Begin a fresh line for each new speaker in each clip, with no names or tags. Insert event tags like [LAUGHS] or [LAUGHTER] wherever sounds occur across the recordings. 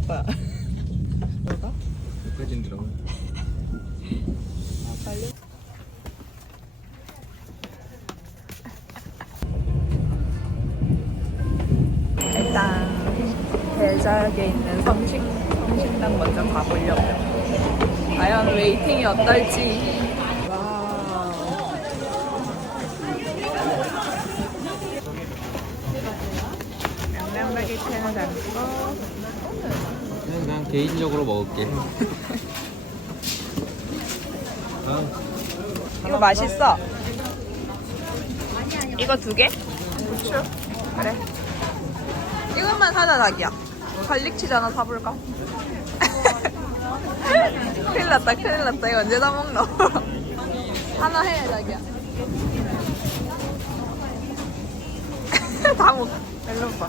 다 뭐가? 여기까지는 들어가 아 빨리 일단 대작에 있는 성식 성식당 먼저 가보려고요. 과연 웨이팅이 어떨지. 이거 맛있어. 이거 두 개? 고추? 그래. 이것만 사자, 자기야. 갈릭 치즈 하나 사볼까? [LAUGHS] 큰일 났다, 큰일 났다. 이거 언제 다 먹노? [LAUGHS] 하나 해, 자기야. [LAUGHS] 다 먹어. 일로 봐.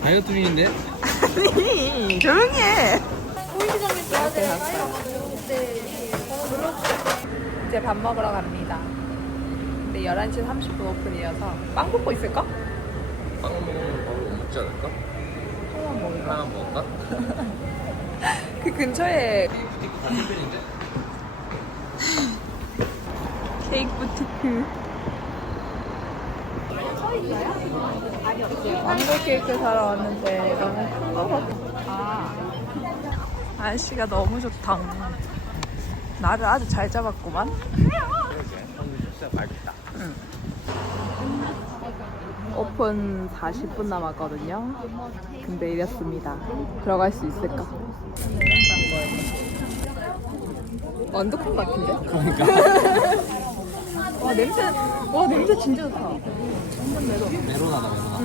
다이어트 중인데?
아니, 조용히 해. 이렇게 샀어요. 이제 밥 먹으러 갑니다. 근데 11시 30분 오픈이어서 빵 굽고 있을까?
빵 먹으면 바로 먹지 않을까?
하나만 먹을까?
하나 먹을까? [LAUGHS]
그 근처에
반대편인데?
케이크 부티크 망고 케이크 사러 왔는데 너무 큰거 같아 아 날씨가 너무 좋다 나를 아주 잘 잡았구만. 오픈 40분 남았거든요 근데 이랬습니다 들어갈 수 있을까? 완두콩 같은데?
그러니까. [LAUGHS]
와 냄새 와 냄새 진짜 좋다 완전 매워
메로나다, 메로나.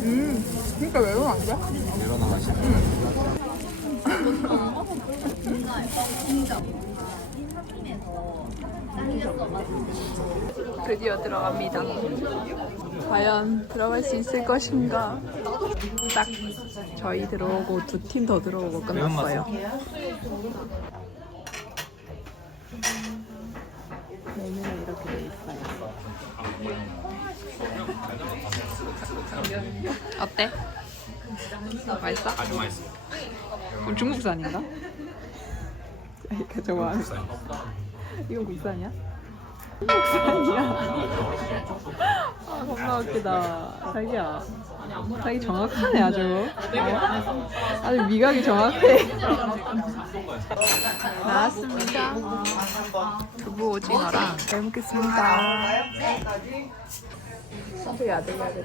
음 그러니까 안 돼?
메로나 맛이야.
드디어 들어갑니다. 과연 들어갈 수 있을 것인가? 딱 저희 들어오고 두 팀 더 들어오고 끝났어요. 메뉴는 이렇게 돼 있어요. 어때? 맛있어?
아주 맛있어.
그럼 중국산인가? 좋아하는 이건 국산이야? 국산이야? 아 겁나 웃기다. 자기야. 자기 정확하네 아주. 어? 아주 미각이 정확해. 나왔습니다. 두부 오징어랑 잘 먹겠습니다. 소리 야들야들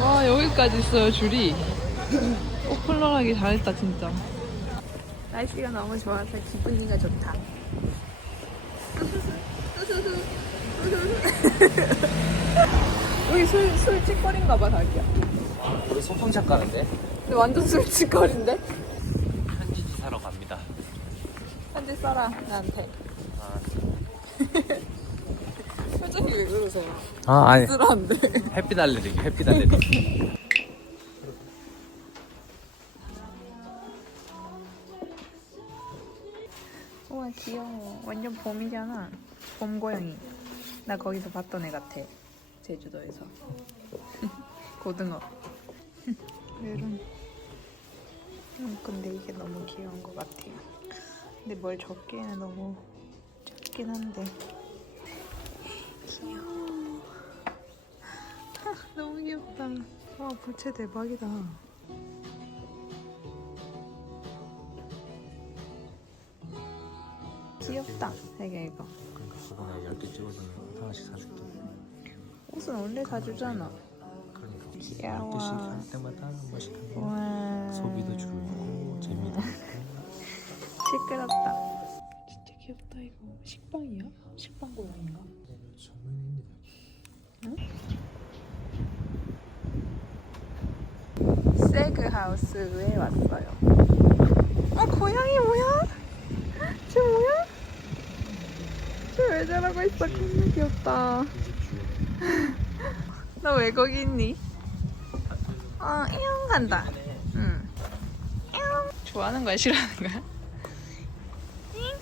와 여기까지 있어요 줄이 오픈런하기 잘했다 진짜 날씨가 너무 좋아서 기분이가 좋다 여기 술, 술집거리인가 봐 자기야
우리 소품샵 가는데?
근데 완전 술집거리인데?
편지지 사러 갑니다.
편지 써라 나한테 표정이 왜 그러세요?
아, 아니.
쓰라는데.
햇빛 알레르기, 햇빛 알레르기.
우와 귀여워. 완전 봄이잖아. 봄 고양이. 나 거기서 봤던 애 같아. 제주도에서. [LAUGHS] 고등어. 메론 음, 근데 이게 너무 귀여운 것 같아요. 근데 뭘 적기에는 너무 작긴 한데 귀여워 [LAUGHS] 너무 귀엽다 와 부채 대박이다 귀엽다 되게 이거
그러니까 그거 내가 10개 찍어주면 하나씩 사줄게.
옷은 원래 사주잖아
그러니까.
귀여워
10개씩 할 때마다 한 번씩 하면
와
소비도 줄고, 재미도 있고.
시끄럽다 진짜 귀엽다 이거 식빵이야? 식빵 고양인가? 하우스에 왔어요 아 고양이 뭐야? 쟤 뭐야? 잘 자라고 있어. 겁나 귀엽다. [LAUGHS] 너 왜 거기 있니? 어, 이용 간다. 응. 이용. 좋아하는 거야, 싫어하는 거야? 잉?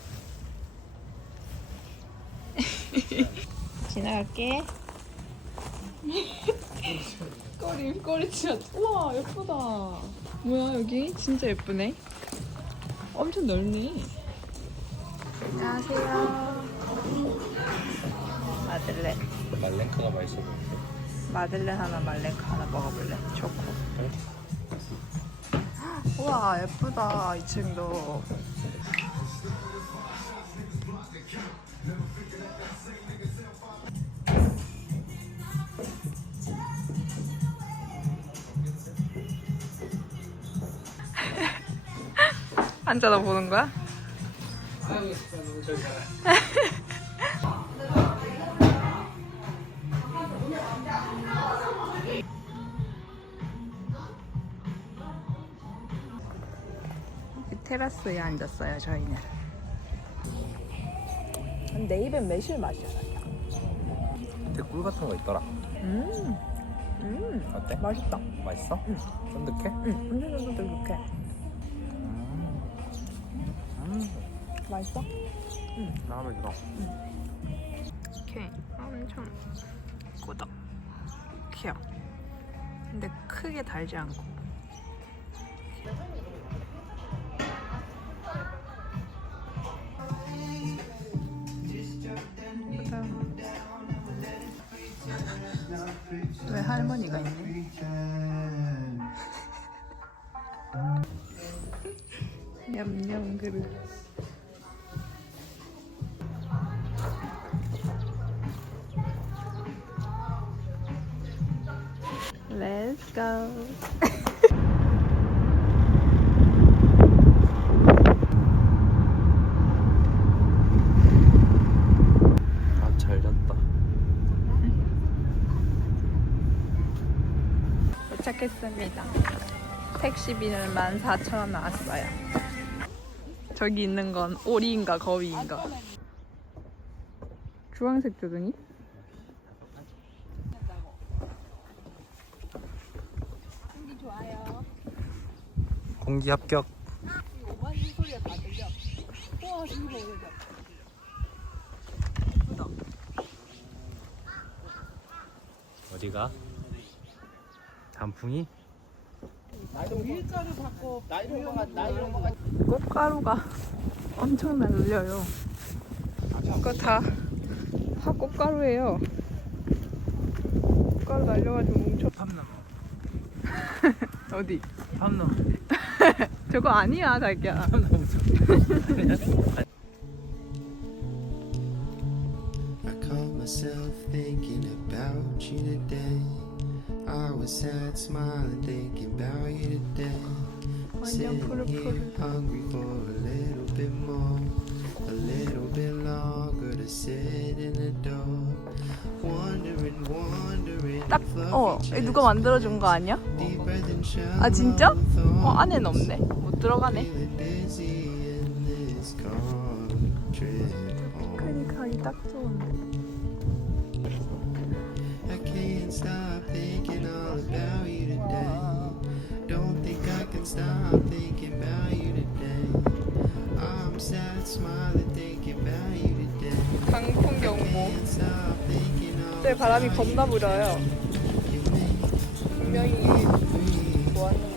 [LAUGHS] 지나갈게. 꼬리, 꼬리 진짜. 우와, 예쁘다. 뭐야, 여기? 진짜 예쁘네. 엄청 넓네. 안녕하세요. 마들렌.
말랭카가 맛있어 보이는데.
마들렌 하나, 말렌카 하나 먹어볼래? 초코. 우와, 예쁘다. 2층도. 앉아다 보는 거야? 이 테라스에 앉았어요, 저희는. 내 입엔 매실 맛이야.
밑에 꿀 같은 거 있더라.
음, 음,
어때?
맛있다.
맛있어?
응.
쫀득해?
응, 완전 쫀득쫀득해. 맛있어?
다음에 이거.
이렇게 엄청 꾸덕 귀여. 근데 크게 달지 않고. 왜 할머니가 있니? [LAUGHS] 냠냠 그릇. 도착했습니다. 택시비는 14,000원 나왔어요. 저기 있는 건 오리인가 거위인가? 주황색 조둥이?
공기 합격. 어디가? 단풍이?
꽃가루가 엄청 날려요. 이거 다, 다 꽃가루예요. 꽃가루 날려가지고 뭉쳐.
팜남. [LAUGHS]
어디?
팜남. [LAUGHS]
저거 아니야, 자기야. [LAUGHS]
I caught myself thinking about you today. I was sad, smiling, thinking about you today.
완전
Sitting here,
푸릇푸릇.
hungry for a little bit more, a little bit longer to sit in the dark. Wondering, wondering
딱,
if
어,
love
이거 누가 만들어준 거 아니야?
deeper than
아, 진짜? 어. 안에는 없네. 못 들어가네.
Feeling dizzy in this car trip home.
크니 가기 딱 좋은데.
I can't stop thinking all about you today. Don't think I can stop thinking about you today. I'm sad, smiling, thinking about you today.
강풍 경보.
Stop thinking all
그때 바람이 겁나 불어요. 분명히. 좋았는데,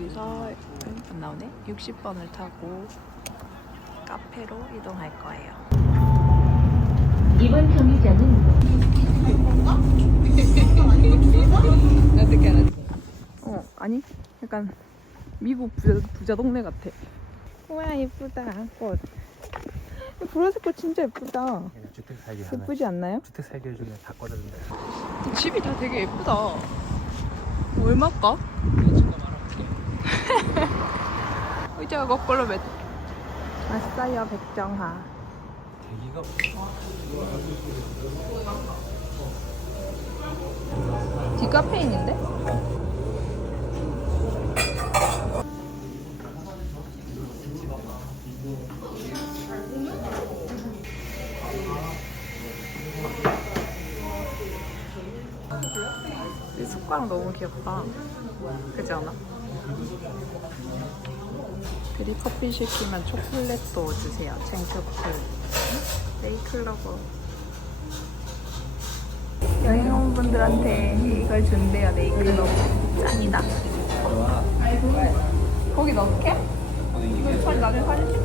여기서 안 나오네. 60번을 타고 카페로 이동할 거예요.
이번 정류장은
어떻게? 어 아니 약간 미국 부자, 부자 동네 같아. 우와 예쁘다 꽃. 이 보라색 꽃 진짜 예쁘다.
주택 살기 하는
예쁘지 않나요?
주택 살기 중에 다.
이 집이 다 되게 예쁘다. 얼마까? 의자가 거꾸로 몇? 왔어요 백정하.
대기가
디카페인인데? 이 숟가락 너무 귀엽다. 그지 않아? 드립 커피 시키면 초콜릿도 주세요. 챙초콜. 네이클러버. 여행 온 분들한테 이걸 준대요 네이클러버 짱이다 거기 넣게? 이거 잘 나중에 사진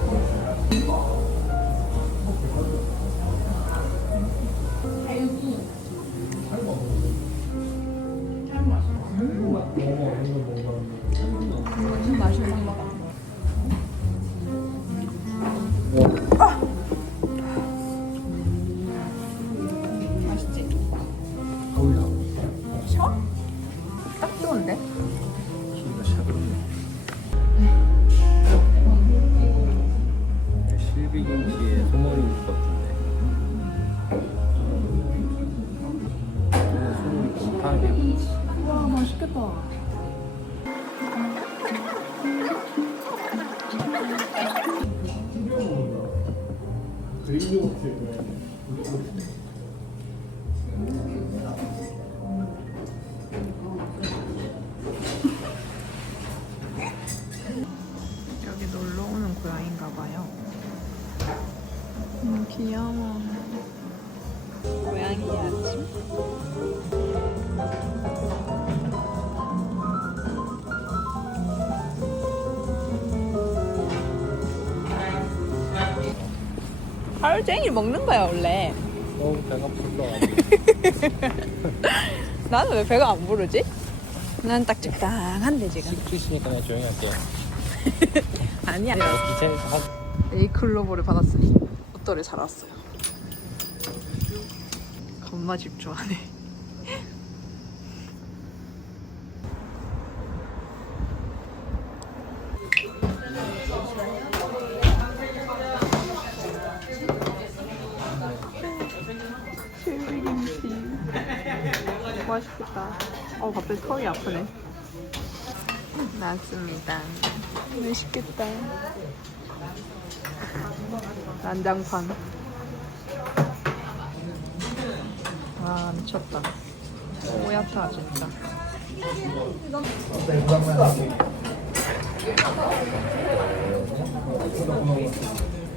맛있겠다 하루 종일 먹는 거야 원래.
너무 배가 불러. [LAUGHS]
나는 왜 배가 안 부르지? 난 딱 적당한데 지금.
시키시니까 내가 조용히 할게요.
아니야.
기차에서 한
에이클로버를 받았으니 옷도를 잘 왔어요. 겁나 집중하네. 맛있겠다. 어, 갑자기 턱이 아프네. 나왔습니다. 맛있겠다. 난장판. 와 미쳤다. 뽀얗다 진짜.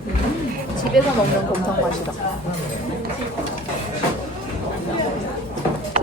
음, 집에서 먹는 곰탕 맛이다.
여기 저기 있는 게 아니고
맛있다.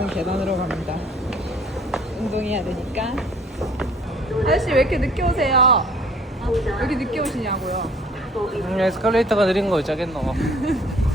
저는 계단으로 갑니다. 운동해야 되니까. 아저씨 왜 이렇게 늦게 오세요? 왜 이렇게 늦게 오시냐고요?
음, 에스컬레이터가 느린 거 어쩌겠노. [LAUGHS]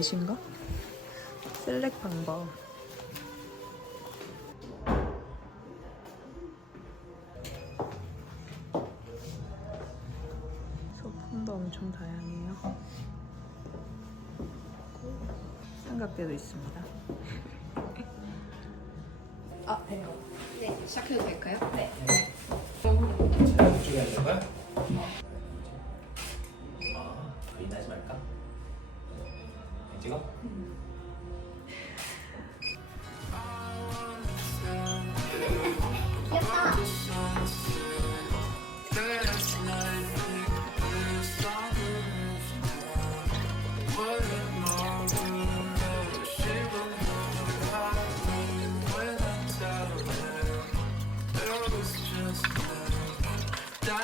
4시인가? 셀렉 방법 소품도 엄청 다양해요 삼각대도 있습니다 [LAUGHS]
아, 네. 네, 시작해도 될까요? 네.
이쪽에 앉아봐요.
그리고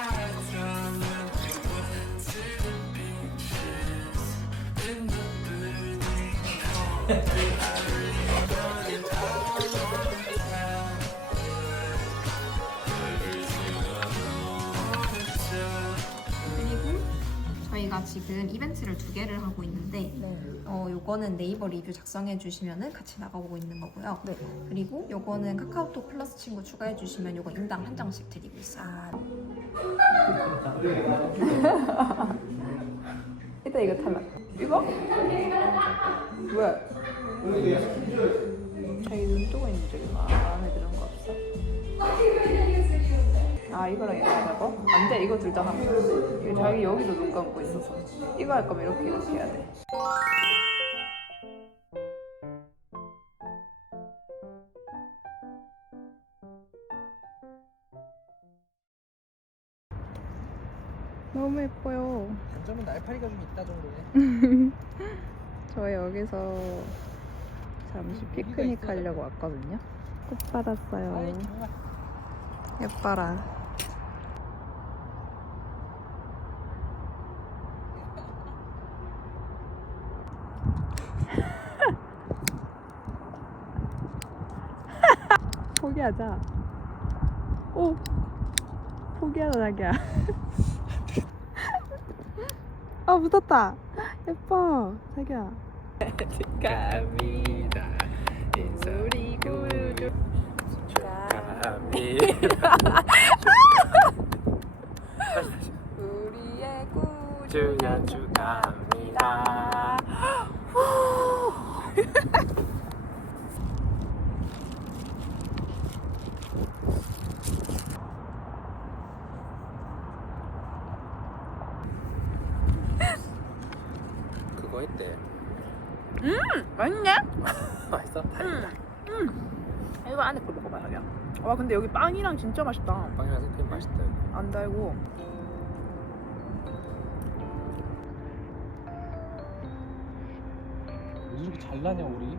저희가 지금 이벤트를 두 개를 하고 있는데 어, 요거는 네이버 리뷰 작성해 주시면은 같이 나가고 있는 거고요.
네.
그리고 요거는 카카오톡 플러스 친구 추가해 주시면 요거 인당 한 장씩 드리고 있어요. [LAUGHS]
일단 이거 탈락. 이거? 왜? 자기 눈 뜨고 있는 줄 마음 아 이거랑 이거 하자고? 안돼 이거 둘 다 하면 이거 자기 여기도 눈 감고 있어서 이거 할 거면 이렇게 이렇게 해야 돼 너무 예뻐요
단점은 날파리가 좀 있다 정도네. [LAUGHS]
저 여기서 잠시 피크닉 하려고 왔거든요. 꽃 받았어요. 예뻐라. [LAUGHS] 포기하자. 오! 포기하자, 자기야. [LAUGHS] 아, 묻었다. 예뻐, 자기야.
축하합니다.
우리 구주
축하합니다. [LAUGHS]
우리의 구주
주년 축하합니다. 그거 했대.
맛있냐? [LAUGHS]
맛있어? 다행이다.
이거 안에 거 먹어봐 자기야 와 근데 여기 빵이랑 진짜 맛있다
빵이랑 생크림 맛있다. 이거.
안 달고
왜 이렇게 잘나냐 우리?